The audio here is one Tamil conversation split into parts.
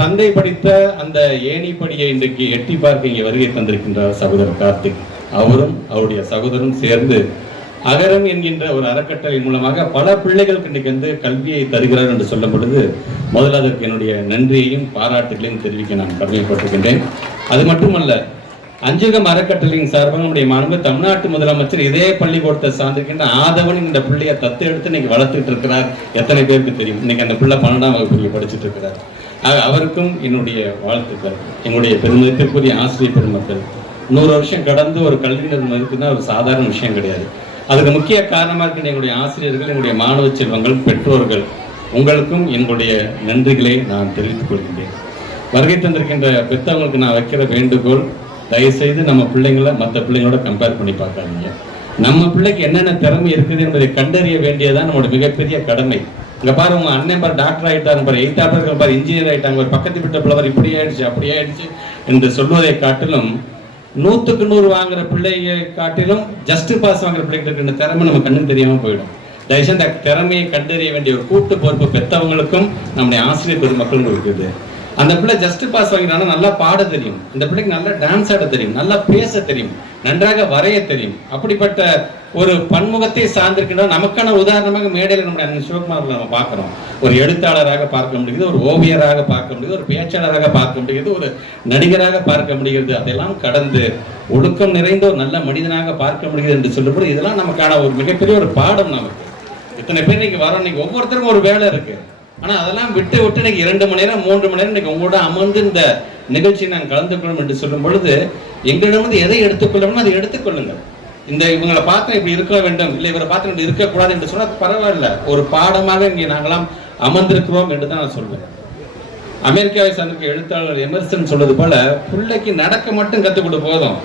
தந்தை படித்த அந்த ஏணிப்படியை இன்றைக்கு எட்டி பார்க்க இங்கே வருகை தந்திருக்கின்றார் சகோதரர் கார்த்திக். அவரும் அவருடைய சகோதரரும் சேர்ந்து அகரம் என்கின்ற ஒரு அறக்கட்டளை மூலமாக பல பிள்ளைகளுக்கு இன்றைக்கு கல்வியை தருகிறார் என்று சொல்லும் பொழுது முதல்ல அதற்கு என்னுடைய நன்றியையும் பாராட்டுகளையும் தெரிவிக்க நான் கடமைப்பட்டிருக்கின்றேன். அது மட்டுமல்ல, அஞ்சகம் அறக்கட்டளையின் சார்பாக நம்முடைய மாண்பு தமிழ்நாட்டு முதலமைச்சர் இதே பள்ளிக்கூடத்தை சார்ந்திருக்கின்ற ஆதவன் இந்த பிள்ளையை தத்து எடுத்து இன்னைக்கு வளர்த்துட்டு இருக்கிறார். எத்தனை பேருக்கு தெரியும்? இன்னைக்கு அந்த பிள்ளை 12ஆம் வகுப்பு படிச்சுட்டு இருக்கிறார். அவருக்கும் என்னுடைய வாழ்த்துக்கள். எங்களுடைய பெருமதிப்பிற்குரிய ஆசிரியர் பெருமக்கள், 100 வருஷம் கடந்து ஒரு கல்வி நிறுவனம் இருக்குன்னா ஒரு சாதாரண விஷயம் கிடையாது. அதுக்கு முக்கிய காரணமாக இருக்கின்ற எங்களுடைய ஆசிரியர்கள், எங்களுடைய மாணவ செல்வங்கள், பெற்றோர்கள், உங்களுக்கும் எங்களுடைய நன்றிகளை நான் தெரிவித்துக் கொள்கின்றேன். வருகை தந்திருக்கின்ற பெற்றவங்களுக்கு நான் வைக்கிற வேண்டுகோள், தயவுசெய்து நம்ம பிள்ளைங்களை மற்ற பிள்ளைங்களோட கம்பேர் பண்ணி பார்க்காதீங்க. நம்ம பிள்ளைக்கு என்னென்ன திறமை இருக்குது என்பதை கண்டறிய வேண்டியதான் நம்மளுடைய மிகப்பெரிய கடமை. இங்க பாரு, உங்க அண்ணன் பாரு டாக்டர் ஆயிட்டாரு, பாரு 8th பாரு இன்ஜினியர் ஆயிட்டாங்க, ஒரு பக்கத்து வீட்டு பிள்ளை இப்படி ஆயிடுச்சு அப்படி ஆயிடுச்சு என்று சொல்வதை காட்டிலும் 100க்கு 100 வாங்குற பிள்ளையை காட்டிலும் ஜஸ்ட் பாஸ் வாங்குற பிள்ளைகளுக்கு இந்த திறமை நம்ம கண்ணும் தெரியாம போயிடும். தயவுசெய்து அந்த திறமையை கண்டறிய வேண்டிய ஒரு கூட்டு பொறுப்பு பெற்றவங்களுக்கும் நம்முடைய ஆசிரியர் பெருமக்களும் இருக்குது. அந்த பிள்ளை ஜஸ்ட் பாஸ் வாங்கினா நல்லா பாட தெரியும், அந்த பிள்ளைக்கு நல்லா டான்ஸ் ஆட தெரியும், நல்லா பேச தெரியும், நன்றாக வரைய தெரியும். அப்படிப்பட்ட ஒரு பன்முகத்தை சார்ந்திருக்கின்ற நமக்கான உதாரணமாக மேடையில் நம்முடைய அண்ணன் சிவகுமார் நம்ம பார்க்கிறோம். ஒரு எழுத்தாளராக பார்க்க முடியுது, ஒரு ஓவியராக பார்க்க முடியுது, ஒரு பேச்சாளராக பார்க்க முடியுது, ஒரு நடிகராக பார்க்க முடிகிறது. அதெல்லாம் கடந்து ஒழுக்கம் நிறைந்த ஒரு நல்ல மனிதனாக பார்க்க முடியுது என்று சொல்லப்படுது. இதெல்லாம் நமக்கான ஒரு மிகப்பெரிய ஒரு பாடம். நமக்கு இத்தனை பேர் இன்னைக்கு வரோம், இன்னைக்கு ஒவ்வொருத்தருக்கும் ஒரு வேலை இருக்கு. ஆனா அதெல்லாம் விட்டு இன்னைக்கு 2 மணி நேரம் 3 மணி நேரம் இன்னைக்கு உங்களோட அமர்ந்து இந்த நிகழ்ச்சியை நான் கலந்து கொள்ளும் என்று சொல்லும் பொழுது எங்களிடம் எதை எடுத்துக்கொள்ளணும் அதை எடுத்துக்கொள்ளுங்கள். இந்த இவங்களை பார்த்து இப்படி இருக்க வேண்டும், இல்லை இவரை பார்த்து இப்படி இருக்கக்கூடாது என்று சொன்னா பரவாயில்ல, ஒரு பாடமாக இங்கே நாங்களாம் அமர்ந்திருக்கிறோம் என்று தான் நான் சொல்வேன். அமெரிக்காவை சார்ந்த எழுத்தாளர் எமர்சன் சொல்றது போல, பிள்ளைக்கு நடக்க மட்டும் கத்துக் கொடு போதும்,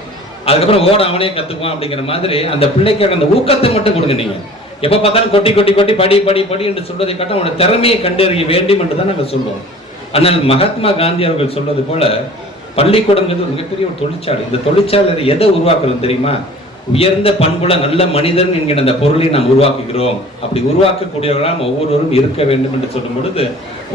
அதுக்கப்புறம் ஓட அவனே கத்துக்குவான் அப்படிங்கிற மாதிரி அந்த பிள்ளைக்கு அந்த ஊக்கத்தை மட்டும் கொடுங்க. நீங்க எப்ப பார்த்தாலும் கொட்டி கொட்டி கொட்டி படி படி படி என்று சொல்வதை காட்ட அவனோட திறமையை கண்டறிய வேண்டும் என்று தான் நாங்கள் சொல்லுவோம். ஆனால் மகாத்மா காந்தி அவர்கள் சொல்வது போல, பள்ளிக்கூடங்கிறது மிகப்பெரிய ஒரு தொழிற்சாலை. இந்த தொழிற்சாலை எதை உருவாக்குறது தெரியுமா? உயர்ந்த பண்புள்ள நல்ல மனிதன் என்கிற அந்த பொருளை நாம் உருவாக்குகிறோம். அப்படி உருவாக்கக்கூடியவர்களால் ஒவ்வொருவரும் இருக்க வேண்டும் என்று சொல்லும் பொழுது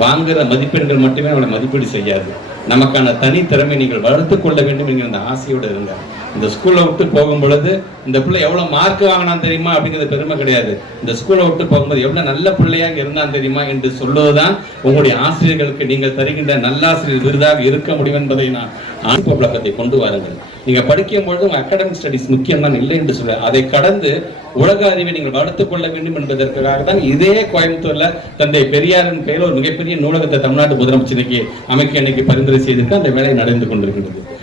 வாங்குகிற மதிப்பெண்கள் மட்டுமே அவனை மதிப்பீடு செய்யாது. நமக்கான தனி திறமை நீங்கள் வளர்த்துக் கொள்ள வேண்டும் என்கிற அந்த ஆசையோடு இருங்க. இந்த ஸ்கூலை விட்டு போகும் பொழுது இந்த பிள்ளை எவ்வளவு மார்க் வாங்கினான் தெரியுமா அப்படிங்கிறது பெருமை கிடையாது. இந்த ஸ்கூலை விட்டு போகும்போது எவ்வளவு நல்ல பிள்ளையாக இருந்தான் தெரியுமா என்று சொல்லுவதுதான் உங்களுடைய ஆசிரியர்களுக்கு நீங்கள் தருகின்ற நல்லாசிரியர் விருதாக இருக்க முடியும் என்பதை நான் அனுபவ பழக்கத்தை கொண்டு வாருங்கள். நீங்க படிக்கும் பொழுது உங்க அகாடமிக் ஸ்டடிஸ் முக்கியம் தான் இல்லை என்று சொல்ல, அதை கடந்து உலக அறிவை நீங்கள் வளர்த்துக் கொள்ள வேண்டும் என்பதற்காக தான் இதே கோயம்புத்தூர்ல தந்தை பெரியாரின் பெயர் ஒரு மிகப்பெரிய நூலகத்தை தமிழ்நாட்டு முதலமைச்சருக்கு அமைக்க இன்னைக்கு பரிந்துரை செய்திருக்க அந்த வேலை நடந்து கொண்டிருக்கின்றது.